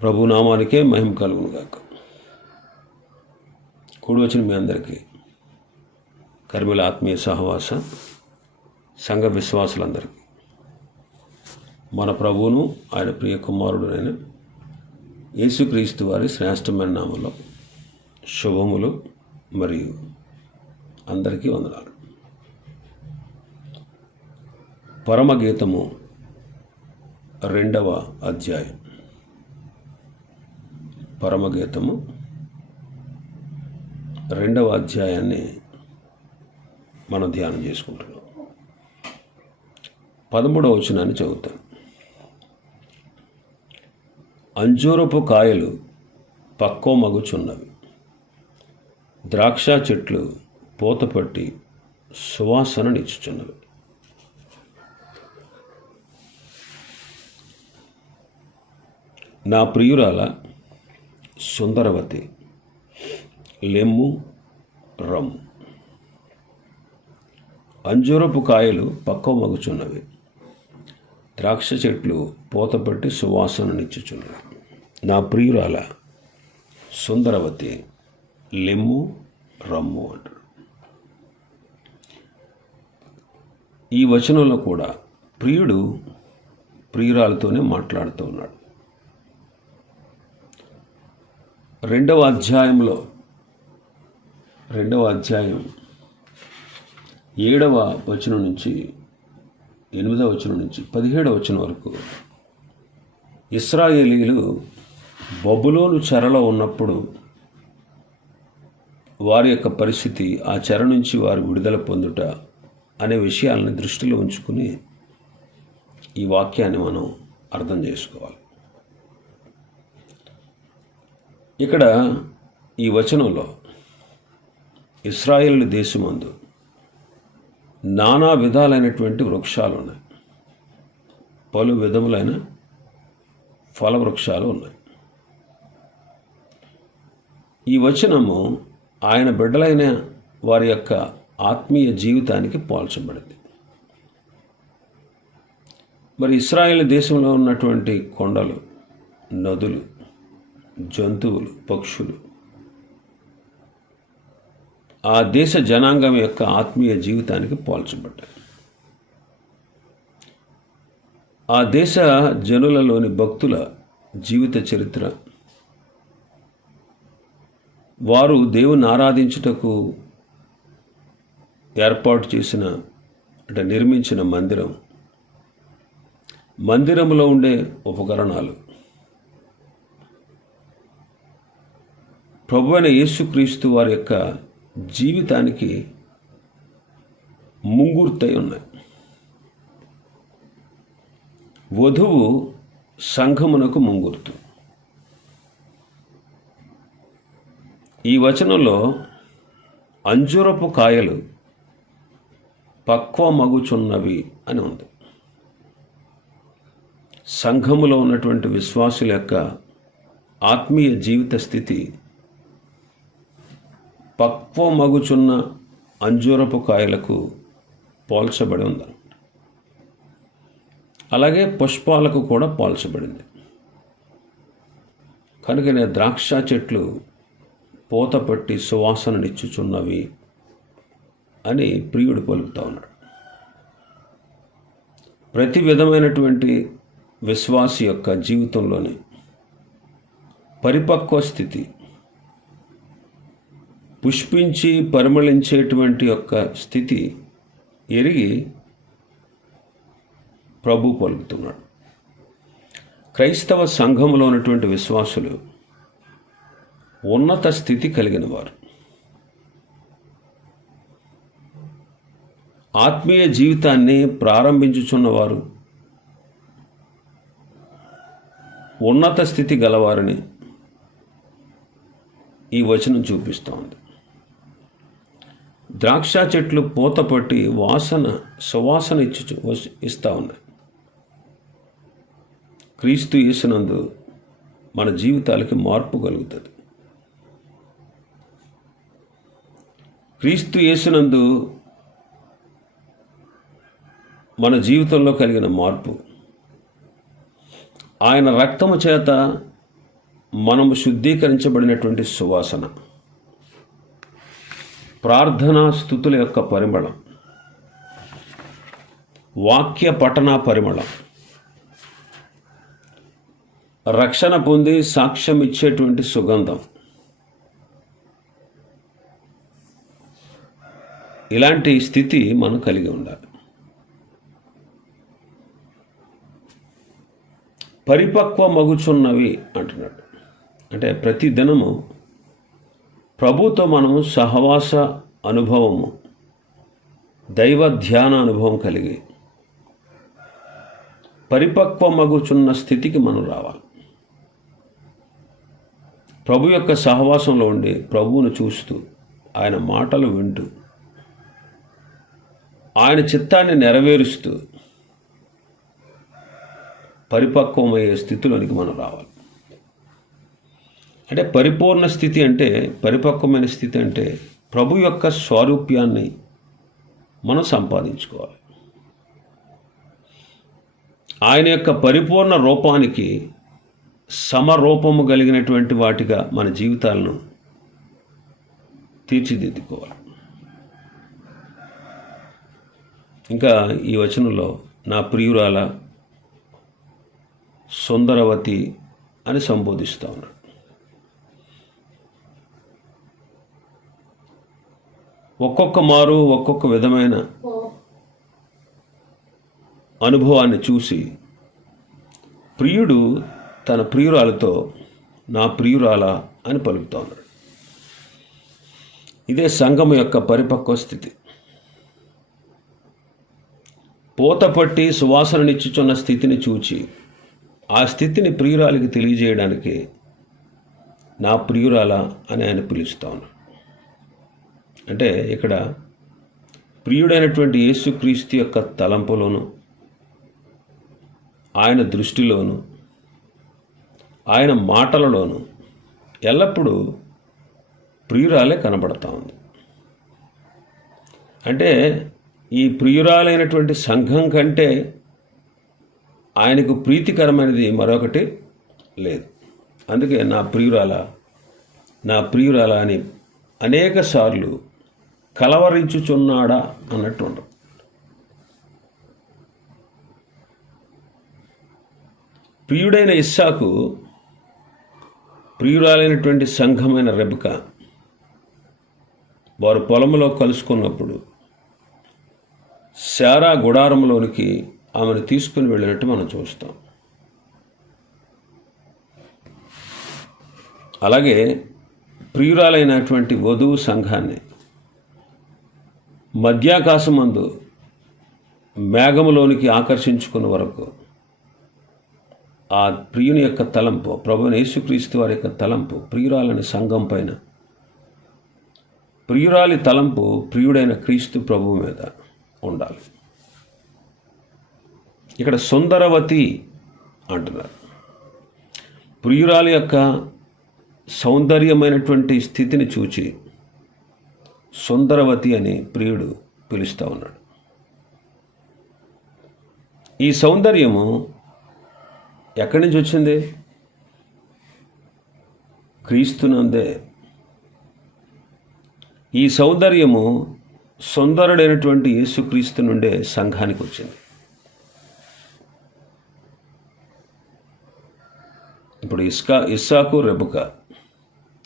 ప్రభునామానికే మహిమ కలుగును గాక. కూడి వచ్చిన మీ అందరికీ కర్మిల ఆత్మీయ సహవాస సంఘ విశ్వాసులందరికీ. మన ప్రభువును ఆయన ప్రియ కుమారుడునైన యేసుక్రీస్తు వారి శ్రేష్టమైన నామంలో శుభములు మరియు అందరికీ వందనాలు. పరమగీతము రెండవ అధ్యాయం. పరమగీతము. రెండవ అధ్యాయాన్ని మనం ధ్యానం చేసుకుంటున్నాం. పదమూడవ వచనాన్ని చదువుతాం. అంజూరపు కాయలు పక్కో మగుచున్నవి. ద్రాక్ష చెట్లు పూతపట్టి సువాసన నిచ్చుచున్నవి. నా ప్రియురాల సుందరవతి. లెమ్ము రమ్ము అంజూరపు కాయలు పక్కవ మగుచున్నవి. ద్రాక్ష చెట్లు పూతపెట్టి సువాసననిచ్చుచున్నవి నా ప్రియురాల సుందరవతి లెమ్ము రమ్ము అంటారు ఈ వచనంలో కూడా ప్రియుడు ప్రియురాలతోనే మాట్లాడుతూ ఉన్నాడు. రెండవ అధ్యాయంలో రెండవ అధ్యాయం ఏడవ వచనం నుంచి ఎనిమిదవ వచనం నుంచి పదిహేడవ వచనం వరకు ఇస్రాయేలీలు బబులోను చెరలో ఉన్నప్పుడు వారి యొక్క పరిస్థితి ఆ చెర నుంచి వారు విడుదల పొందుట అనే విషయాలను దృష్టిలో ఉంచుకుని ఈ వాక్యాన్ని మనం అర్థం చేసుకోవాలి. ఇక్కడ ఈ వచనంలో ఇస్రాయేల్ దేశమందు నానా విధాలైనటువంటి వృక్షాలు ఉన్నాయి పలు విధములైన ఫల వృక్షాలు ఉన్నాయి. ఈ వచనము ఆయన బిడ్డలైన వారి యొక్క ఆత్మీయ జీవితానికి పోల్చబడింది. మరి ఇస్రాయేల్ దేశంలో ఉన్నటువంటి కొండలు నదులు జంతువులు పక్షులు. ఆ దేశ జనాంగం యొక్క ఆత్మీయ జీవితానికి పోల్చబడ్డాయి. ఆ దేశ జనులలోని భక్తుల జీవిత చరిత్ర వారు దేవుని ఆరాధించుటకు ఏర్పాటు చేసిన అంటే నిర్మించిన మందిరం మందిరంలో ఉండే ఉపకరణాలు. ప్రభు అయిన యేసుక్రీస్తు వారి యొక్క జీవితానికి ముంగుర్తై ఉన్నాయి. వధువు సంఘమునకు ముంగుర్తు. ఈ వచనంలో అంజురపు కాయలు పక్వ మగుచున్నవి అని ఉంది. సంఘములో ఉన్నటువంటి విశ్వాసుల యొక్క ఆత్మీయ జీవిత స్థితి పక్వ మగుచున్న అంజూరపు కాయలకు పోల్చబడి ఉంది. అలాగే పుష్పాలకు కూడా పోల్చబడింది. కనుకనే ద్రాక్ష చెట్లు పూత పట్టి సువాసననిచ్చుచున్నవి అని ప్రియుడు పలుకుతా ఉన్నాడు. ప్రతి విధమైనటువంటి విశ్వాసి యొక్క జీవితంలోని పరిపక్వ స్థితి పుష్పించి పరిమళించేటువంటి యొక్క స్థితి ఎరిగి ప్రభు పలుకుతున్నాడు. క్రైస్తవ సంఘంలో ఉన్నటువంటి విశ్వాసులు ఉన్నత స్థితి కలిగిన వారు. ఆత్మీయ జీవితాన్ని ప్రారంభించుచున్నవారు ఉన్నత స్థితి గలవారని ఈ వచనం చూపిస్తోంది. ద్రాక్ష చెట్లు పూత పట్టి వాసన సువాసన ఇచ్చు ఇస్తూ ఉన్నాయి. క్రీస్తు యేసునందు మన జీవితాలకి మార్పు కలుగుతుంది. క్రీస్తు యేసునందు మన జీవితంలో కలిగిన మార్పు. ఆయన రక్తము చేత మనము శుద్ధీకరించబడినటువంటి సువాసన. ప్రార్థనా స్థుతుల యొక్క పరిమళం. వాక్య పఠన పరిమళం. రక్షణ పొంది సాక్ష్యం ఇచ్చేటువంటి సుగంధం. ఇలాంటి స్థితి మనం కలిగి ఉండాలి. పరిపక్వ మగుచున్నవి అంటున్నాడు. అంటే ప్రతి దినము ప్రభుతో మనము సహవాస అనుభవము దైవ ధ్యాన అనుభవం కలిగి పరిపక్వమగుచున్న స్థితికి మనం రావాలి. ప్రభు యొక్క సహవాసంలో ఉండి ప్రభువును చూస్తూ ఆయన మాటలు వింటూ ఆయన చిత్తాన్ని నెరవేరుస్తూ పరిపక్వమయ్యే స్థితిలోనికి మనం రావాలి. అంటే పరిపూర్ణ స్థితి అంటే పరిపక్వమైన స్థితి అంటే ప్రభు యొక్క స్వారూప్యాన్ని మనం సంపాదించుకోవాలి. ఆయన యొక్క పరిపూర్ణ రూపానికి సమరూపము కలిగినటువంటి వాటిగా మన జీవితాలను తీర్చిదిద్దుకోవాలి. ఇంకా ఈ వచనంలో నా ప్రియురాల సుందరవతి అని సంబోధిస్తూ ఉన్నాడు. ఒక్కొక్క మారు ఒక్కొక్క విధమైన అనుభవాన్ని చూసి ప్రియుడు తన ప్రియురాలతో నా ప్రియురాల అని పలుకుతా ఉన్నాడు ఇదే సంఘం యొక్క పరిపక్వ స్థితి. పూత పట్టి సువాసననిచ్చుచున్న స్థితిని చూచి ఆ స్థితిని ప్రియురాలికి తెలియజేయడానికి నా ప్రియురాల అని ఆయన పిలుస్తా ఉన్నాడు అంటే ఇక్కడ ప్రియుడైనటువంటి యేసుక్రీస్తు యొక్క తలంపులోను ఆయన దృష్టిలోను ఆయన మాటలలోను ఎల్లప్పుడూ ప్రియురాలే కనబడతా ఉంది. అంటే ఈ ప్రియురాలైనటువంటి సంఘం కంటే ఆయనకు ప్రీతికరమైనది మరొకటి లేదు. అందుకే నా ప్రియురాల నా ప్రియురాల అని అనేక సార్లు కలవరించుచున్నాడా అన్నట్టు ఉండదు ప్రియుడైన ఇస్సాకు ప్రియురాలైనటువంటి సంఘమైన రెబక వారు పొలంలో కలుసుకున్నప్పుడు శారా గుడారంలోనికి ఆమెను తీసుకుని వెళ్ళినట్టు మనం చూస్తాం. అలాగే ప్రియురాలైనటువంటి వధువు సంఘాన్ని మధ్యాకాశమందు మేఘములోనికి ఆకర్షించుకున్న వరకు ఆ ప్రియుని యొక్క తలంపు ప్రభుని యేసుక్రీస్తు వారి యొక్క తలంపు ప్రియురాలని సంఘం పైన. ప్రియురాలి తలంపు ప్రియుడైన క్రీస్తు ప్రభువు మీద ఉండాలి. ఇక్కడ సుందరవతి అంటున్నారు. ప్రియురాలి యొక్క సౌందర్యమైనటువంటి స్థితిని చూచి సుందరవతి అని ప్రియుడు పిలుస్తూ ఉన్నాడు. ఈ సౌందర్యము ఎక్కడి నుంచి వచ్చింది? క్రీస్తునందే ఈ సౌందర్యము సుందరుడైనటువంటి యేసుక్రీస్తు నుండే సంఘానికి వచ్చింది. ఇప్పుడు ఇస్కా ఇస్సాకు రెబుక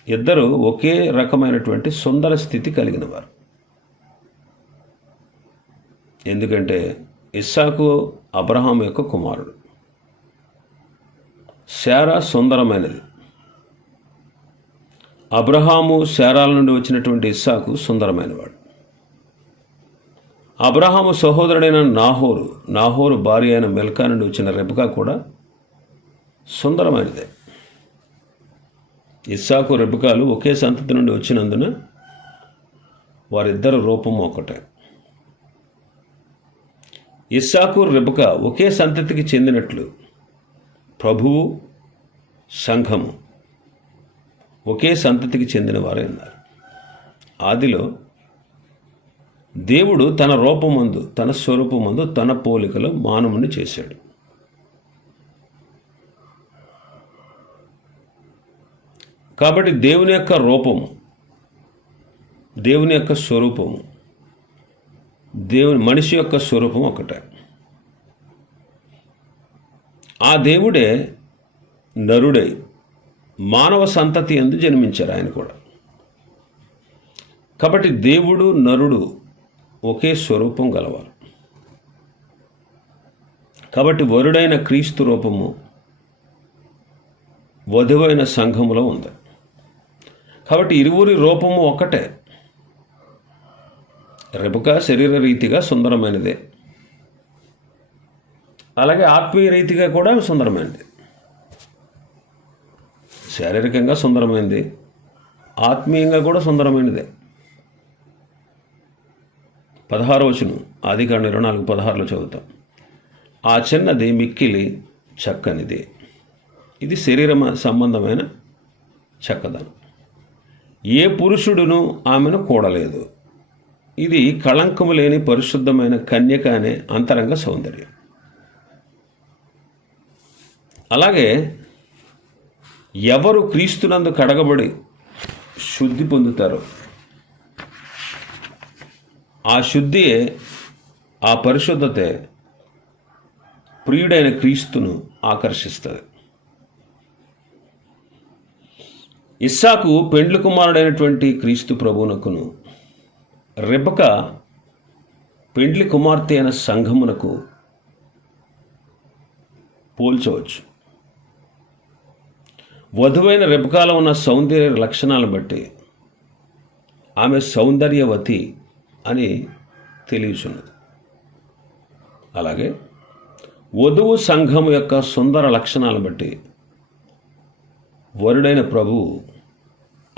ఇద్దరు ఒకే రకమైనటువంటి సుందర స్థితి కలిగిన వారు ఎందుకంటే ఇస్సాకు అబ్రహాం యొక్క కుమారుడు. శారా సుందరమైనది. అబ్రహాము శారాల నుండి వచ్చినటువంటి ఇస్సాకు సుందరమైనవాడు. అబ్రహాము సహోదరుడైన నాహోరు నాహోరు భార్య అయిన మెల్కా నుండి వచ్చిన రెబకా కూడా సుందరమైనదే. ఇస్సాకు రెబకాలు ఒకే సంతతి నుండి వచ్చినందున వారిద్దరు రూపం ఒకటే. ఇస్సాకు రెబక ఒకే సంతతికి చెందినట్లు ప్రభువు సంఘము ఒకే సంతతికి చెందిన వారే ఉన్నారు ఆదిలో దేవుడు తన రూపమందు తన స్వరూపమందు తన పోలికలో మానవుని చేశాడు. కాబట్టి దేవుని యొక్క రూపము దేవుని యొక్క స్వరూపము దేవుని మనిషి యొక్క స్వరూపం ఒకటే. ఆ దేవుడే నరుడై మానవ సంతతి ఎందు జన్మించారు ఆయన కూడా. కాబట్టి దేవుడు నరుడు ఒకే స్వరూపం గలవారు. కాబట్టి వరుడైన క్రీస్తు రూపము వధువైన సంఘములో ఉంది. కాబట్టి ఇరువురి రూపము ఒకటే రెపుక శరీర రీతిగా సుందరమైనదే. అలాగే ఆత్మీయ రీతిగా కూడా సుందరమైనది. శారీరకంగా సుందరమైనది. ఆత్మీయంగా కూడా సుందరమైనదే. పదహారు వచనం ఆది కాండ ఇరవై నాలుగు పదహారులో చదువుతాం. ఆ చిన్నది మిక్కిలి చక్కనిది. ఇది శరీర సంబంధమైన చక్కదనం. ఏ పురుషుడును ఆమెను కూడలేదు. ఇది కళంకము లేని పరిశుద్ధమైన కన్యక అనే అంతరంగ సౌందర్యం. అలాగే ఎవరు క్రీస్తునందు కడగబడి శుద్ధి పొందుతారో ఆ శుద్ధియే ఆ పరిశుద్ధతే ప్రియుడైన క్రీస్తును ఆకర్షిస్తుంది. ఇస్సాకు పెండ్లి కుమారుడైనటువంటి క్రీస్తు ప్రభువునకును రెబక పెండ్లి కుమార్తె అయిన సంఘమునకు పోల్చవచ్చు. వధువైన రెబకాలో ఉన్న సౌందర్య లక్షణాలను బట్టి ఆమె సౌందర్యవతి అని తెలియచున్నది. అలాగే వధువు సంఘం యొక్క సుందర లక్షణాలను బట్టి వరుడైన ప్రభువు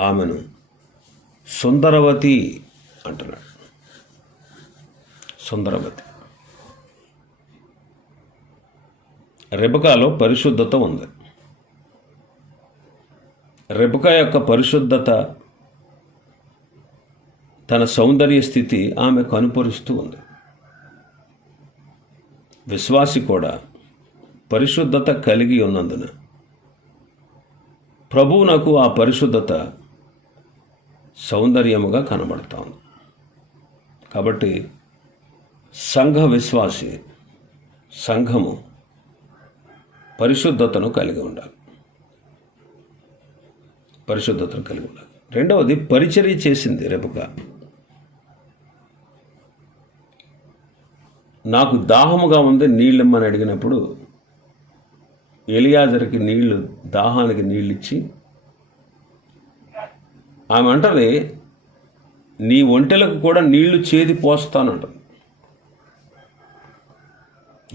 ఆమెను సుందరవతి అంటున్నాడు. సుందరవతి. రెబకాలో పరిశుద్ధత ఉంది. రెబక యొక్క పరిశుద్ధత తన సౌందర్య స్థితి ఆమె కనుపరుస్తూ ఉంది. విశ్వాసి కూడా పరిశుద్ధత కలిగి ఉన్నందున ప్రభువు నాకు ఆ పరిశుద్ధత సౌందర్యముగా కనబడతా కాబట్టి సంఘ విశ్వాసి సంఘము పరిశుద్ధతను కలిగి ఉండాలి. పరిశుద్ధతను కలిగి ఉండాలి. రెండవది పరిచర్య చేసింది రెబక నాకు దాహముగా ఉంది నీళ్ళమ్మని అడిగినప్పుడు ఎలియాజర్కి నీళ్ళు దాహానికి నీళ్ళు ఇచ్చి ఆమె అంటది నీ ఒంటెలకు కూడా నీళ్ళు చేది పోస్తానంట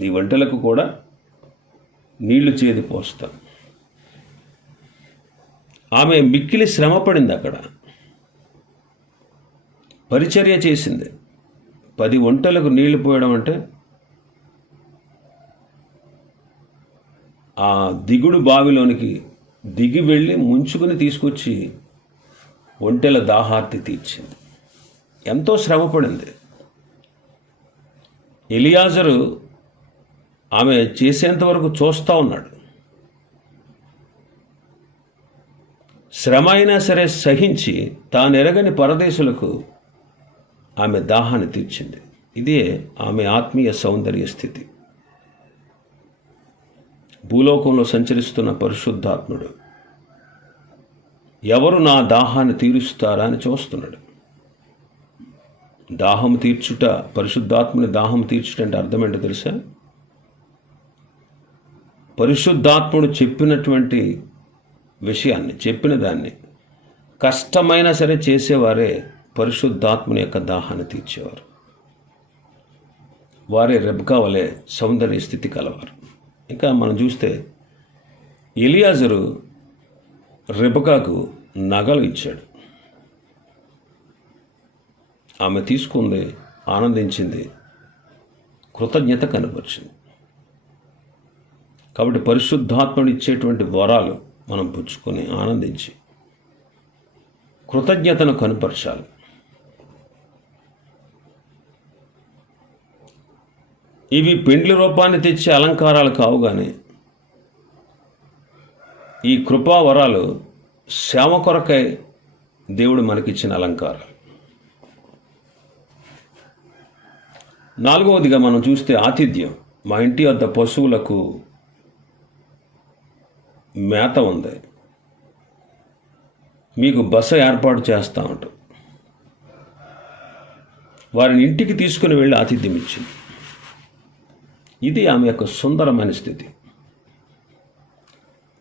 నీ ఒంటెలకు కూడా నీళ్ళు చేది పోస్తాను ఆమె మిక్కిలి శ్రమపడింది అక్కడ. పరిచర్య చేసింది. పది ఒంటెలకు నీళ్ళు పోయడం అంటే ఆ దిగుడు బావిలోనికి దిగి వెళ్ళి ముంచుకుని తీసుకొచ్చి ఒంటెల దాహార్తి తీర్చింది. ఎంతో శ్రమపడింది ఎలియాజరు ఆమె చేసేంతవరకు చూస్తూ ఉన్నాడు. శ్రమ అయినా సరే సహించి తానెరగని పరదేశులకు ఆమె దాహాన్ని తీర్చింది. ఇదే ఆమె ఆత్మీయ సౌందర్య స్థితి. భూలోకంలో సంచరిస్తున్న పరిశుద్ధాత్ముడు. ఎవరు నా దాహాన్ని తీరుస్తారా అని చూస్తున్నాడు. దాహం తీర్చుట పరిశుద్ధాత్మని దాహం తీర్చుట అంటే అర్థం ఏంటో తెలుసా? పరిశుద్ధాత్ముడు చెప్పినటువంటి విషయాన్ని చెప్పిన దాన్ని కష్టమైనా సరే చేసేవారే పరిశుద్ధాత్మని యొక్క దాహాన్ని తీర్చేవారు. వారే రెబ్కా వలె సౌందర్య స్థితి కలవారు. ఇంకా మనం చూస్తే ఎలియాజరు రెబకాకు నగలు ఇచ్చాడు. ఆమె తీసుకుంది ఆనందించింది కృతజ్ఞత కనపరిచింది కాబట్టి పరిశుద్ధాత్మడు ఇచ్చేటువంటి వరాలు మనం పుచ్చుకొని ఆనందించి కృతజ్ఞతను కనుపరచాలి. ఇవి పెండ్లి రూపాన్ని తెచ్చే అలంకారాలు కావు కానీ ఈ కృపావరాలు శ్యామ సేవ కొరకై దేవుడు మనకిచ్చిన అలంకారాలు. నాలుగవదిగా మనం చూస్తే ఆతిథ్యం. మా ఇంటి వద్ద పశువులకు మేత ఉంది. మీకు బస ఏర్పాటు చేస్తూ ఉంటాం. వారిని ఇంటికి తీసుకుని వెళ్ళి ఆతిథ్యం ఇచ్చింది ఇది ఆమె యొక్క సుందరమైన స్థితి.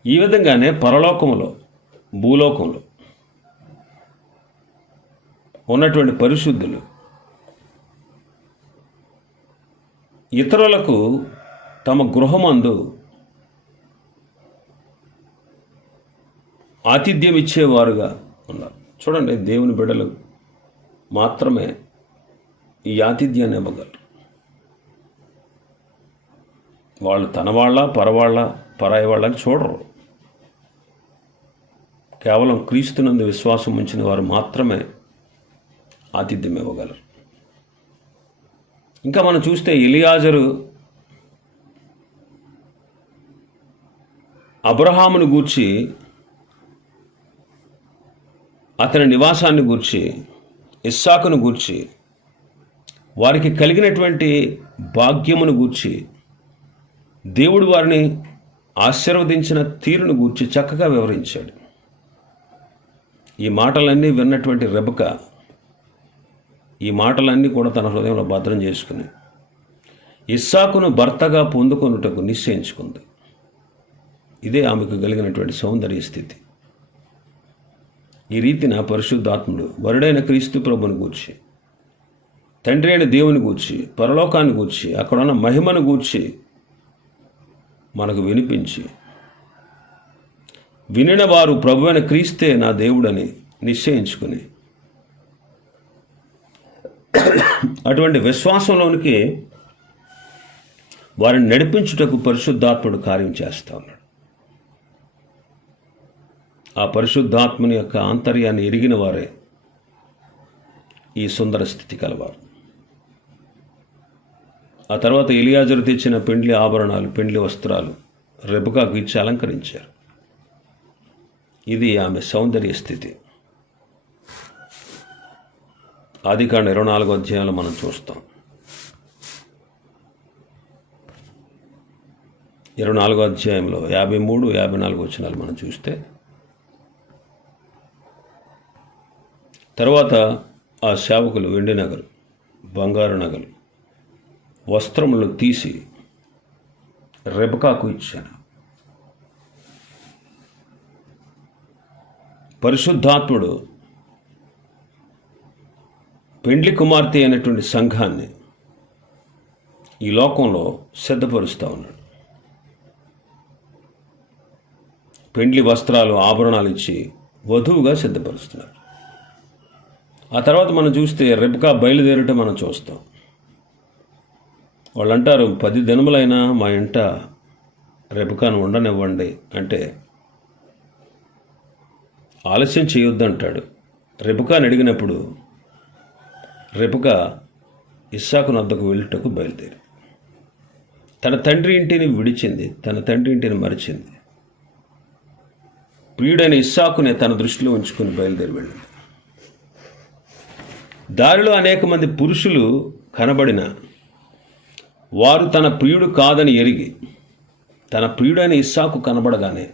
ఈ విధంగానే పరలోకములో భూలోకంలో ఉన్నటువంటి పరిశుద్ధులు ఇతరులకు తమ గృహమందు ఆతిథ్యం ఇచ్చేవారుగా ఉన్నారు. చూడండి దేవుని బిడ్డలు మాత్రమే ఈ ఆతిథ్యాన్ని ఇవ్వగలరు. వాళ్ళు తన వాళ్ళ పరవాళ్ళ పరాయి వాళ్ళని చూడరు. కేవలం క్రీస్తునందు విశ్వాసం ఉంచిన వారు మాత్రమే ఆతిథ్యం ఇవ్వగలరు. ఇంకా మనం చూస్తే ఇలియాజరు అబ్రహామును గూర్చి అతని నివాసాన్ని గూర్చి ఇస్సాకును గూర్చి వారికి కలిగినటువంటి భాగ్యమును గూర్చి దేవుడు వారిని ఆశీర్వదించిన తీరును గూర్చి చక్కగా వివరించాడు. ఈ మాటలన్నీ విన్నటువంటి రెబక ఈ మాటలన్నీ కూడా తన హృదయంలో భద్రం చేసుకుని ఇస్సాకును భర్తగా పొందుకొనుటకు నిశ్చయించుకుంది. ఇదే ఆమెకు కలిగినటువంటి సౌందర్య స్థితి. ఈ రీతిన పరిశుద్ధాత్ముడు వరుడైన క్రీస్తు ప్రభుని గూర్చి తండ్రి అయిన దేవుని గూర్చి పరలోకాన్ని గూర్చి అక్కడున్న మహిమను గూర్చి మనకు వినిపించి. వినిన వారు ప్రభు అయిన క్రీస్తే నా దేవుడని నిశ్చయించుకుని. అటువంటి విశ్వాసంలోనికి వారిని నడిపించుటకు పరిశుద్ధాత్ముడు కార్యం చేస్తా ఉన్నాడు. ఆ పరిశుద్ధాత్మని యొక్క ఆంతర్యాన్ని ఎరిగిన వారే ఈ సుందర స్థితి కలవారు. ఆ తర్వాత ఇలియాజరు తెచ్చిన పెండ్లి ఆభరణాలు పెండ్లి వస్త్రాలు రెబకాకు ఇచ్చి అలంకరించారు. ఇది ఆమె సౌందర్య స్థితి. ఆదికాండ ఇరవై నాలుగో అధ్యాయంలో మనం చూస్తాం. ఇరవై నాలుగో అధ్యాయంలో యాభై మూడు యాభై నాలుగు వచ్చినాలు మనం చూస్తే తర్వాత ఆ సేవకులు వెండి నగలు బంగారు నగలు వస్త్రములు తీసి రెబకాకు ఇచ్చాను. పరిశుద్ధాత్ముడు పెండ్లి కుమార్తె అయినటువంటి సంఘాన్ని ఈ లోకంలో సిద్ధపరుస్తూ ఉన్నాడు. పెండ్లి వస్త్రాలు ఆభరణాలు ఇచ్చి వధువుగా సిద్ధపరుస్తున్నారు ఆ తర్వాత మనం చూస్తే రెబకా బయలుదేరటం మనం చూస్తాం. వాళ్ళు అంటారు పది దినములైనా మా ఇంట రెపకాను ఉండనివ్వండి. అంటే ఆలస్యం చేయొద్దంటాడు. రెపకాని అడిగినప్పుడు రెపక ఇస్సాకు నద్దకు వెళ్ళుటకు బయలుదేరి. తన తండ్రి ఇంటిని విడిచింది తన తండ్రి ఇంటిని మరిచింది. ప్రియుడైన ఇస్సాకునే తన దృష్టిలో ఉంచుకుని బయలుదేరి వెళ్ళింది. దారిలో అనేక మంది పురుషులు కనబడిన వారు తన ప్రియుడు కాదని ఎరిగి తన ప్రియుడైన ఇస్సాకు కనబడగానే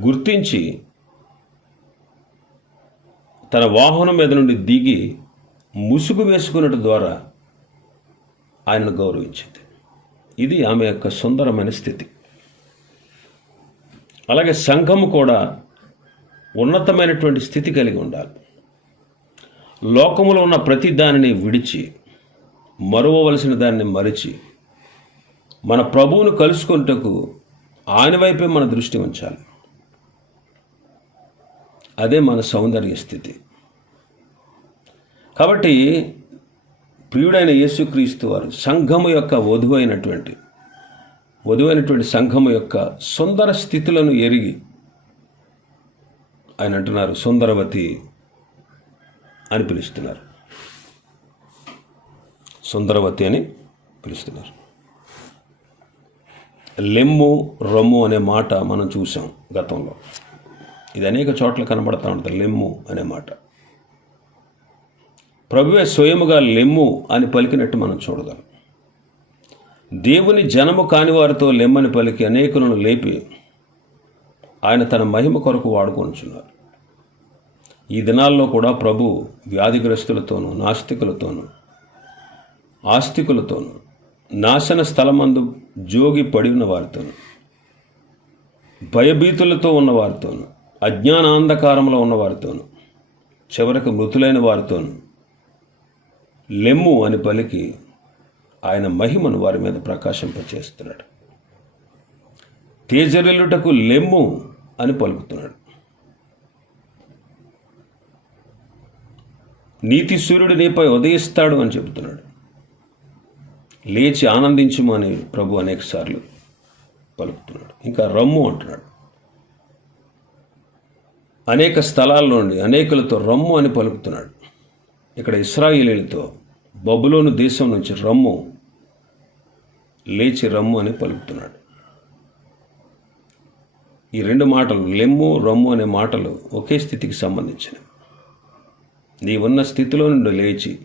గుర్తించి తన వాహనం మీద నుండి దిగి ముసుగు వేసుకున్నట్టు ద్వారా ఆయనను గౌరవించింది. ఇది ఆమె యొక్క సుందరమైన స్థితి. అలాగే సంఘము కూడా ఉన్నతమైనటువంటి స్థితి కలిగి ఉండాలి. లోకములో ఉన్న ప్రతి దానిని విడిచి మరువవలసిన దాన్ని మరిచి మన ప్రభువును కలుసుకుంటకు ఆయన వైపే మన దృష్టి ఉంచాలి. అదే మన సౌందర్య స్థితి. కాబట్టి ప్రియుడైన యేసుక్రీస్తు వారు సంఘము యొక్క వధువు అయినటువంటి వధువైనటువంటి సంఘము యొక్క సుందర స్థితులను ఎరిగి ఆయన అంటున్నారు సుందరవతి అని పిలుస్తున్నారు. సుందరవతి అని పిలుస్తున్నారు. లెమ్ము రొమ్ము అనే మాట మనం చూసాం గతంలో. ఇది అనేక చోట్ల కనబడతా ఉంటుంది లెమ్ము అనే మాట. ప్రభువే స్వయముగా లెమ్ము అని పలికినట్టు మనం చూడగలం. దేవుని జనము కాని వారితో లెమ్మని పలికి అనేకులను లేపి ఆయన తన మహిమ కొరకు వాడుకొనుచున్నారు. ఈ దినాల్లో కూడా ప్రభు వ్యాధిగ్రస్తులతోనూ నాస్తికులతోనూ ఆస్తికులతోనూ నాశన స్థలమందు జోగి పడి ఉన్న వారితోనూ భయభీతులతో ఉన్నవారితోనూ అజ్ఞానాంధకారంలో ఉన్నవారితోనూ చివరికి మృతులైన వారితోనూ లెమ్ము అని పలికి ఆయన మహిమను వారి మీద ప్రకాశింపచేస్తున్నాడు. తేజరిల్లుటకు లెమ్ము అని పలుకుతున్నాడు. నీతి సూర్యుడు నీపై ఉదయిస్తాడు అని చెబుతున్నాడు. లేచి ఆనందించమని అని ప్రభు అనేకసార్లు పలుకుతున్నాడు. ఇంకా రమ్ము అంటున్నాడు. అనేక స్థలాల నుండి అనేకులతో రమ్ము అని పలుకుతున్నాడు. ఇక్కడ ఇస్రాయిలీలతో బబులోను దేశం నుంచి రమ్ము లేచి రమ్ము అని పలుకుతున్నాడు. ఈ రెండు మాటలు లెమ్ము రమ్ము అనే మాటలు ఒకే స్థితికి సంబంధించినవి. నీ ఉన్న స్థితిలో నుండి లేచి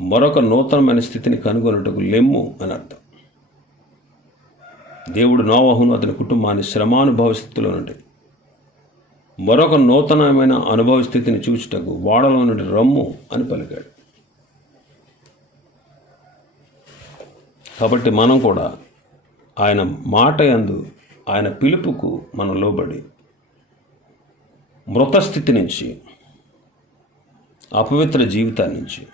మరొక నూతనమైన స్థితిని కనుగొనుటకు లెమ్ము అని అర్థం. దేవుడు నోవాహును అతని కుటుంబాన్ని శ్రమానుభవ స్థితిలో నుండి మరొక నూతనమైన అనుభవ స్థితిని చూచుటకు వాడలో నుండి రమ్ము అని పలికాడు. కాబట్టి మనం కూడా ఆయన మాట యందు ఆయన పిలుపుకు మనం లోబడి మృత స్థితి నుంచి అపవిత్ర జీవితాన్నించి నుంచి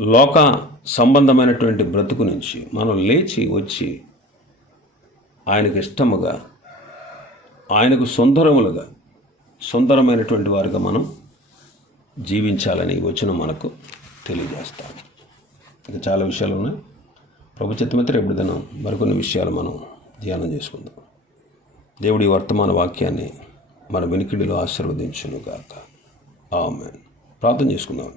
లోక సంబంధమైనటువంటి బ్రతుకు నుంచి మనం లేచి వచ్చి ఆయనకు ఇష్టముగా ఆయనకు సుందరములుగా సుందరమైనటువంటి వారిగా మనం జీవించాలని ఈ వచనం మనకు తెలియజేస్తాం. ఇంకా చాలా విషయాలు ఉన్నాయి. ప్రభు చిత్తమిత్ర దినం మరికొన్ని విషయాలు మనం ధ్యానం చేసుకుందాం. దేవుడి వర్తమాన వాక్యాన్ని మన వెనుకిడిలో ఆశీర్వదించును గాక ఆమె ప్రార్థన చేసుకుందాం